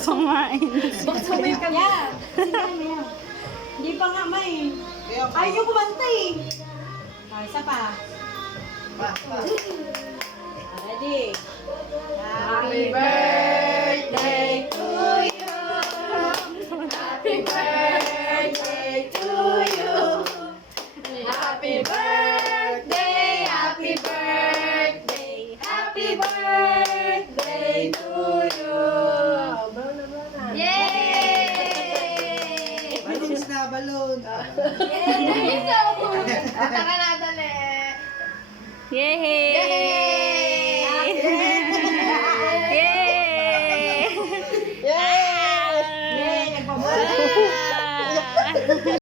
Kumain. Sabay ka yan. Hindi pa nga may. Ayaw kumanta eh. Isa pa. Ready? Happy birthday to you. Happy birthday to you. Happy birthday, happy birthday, happy birthday to you. Yay! Balloons na, balloon. Yay! Taka na dali. Yay! Yay! Yay! Nagpabala.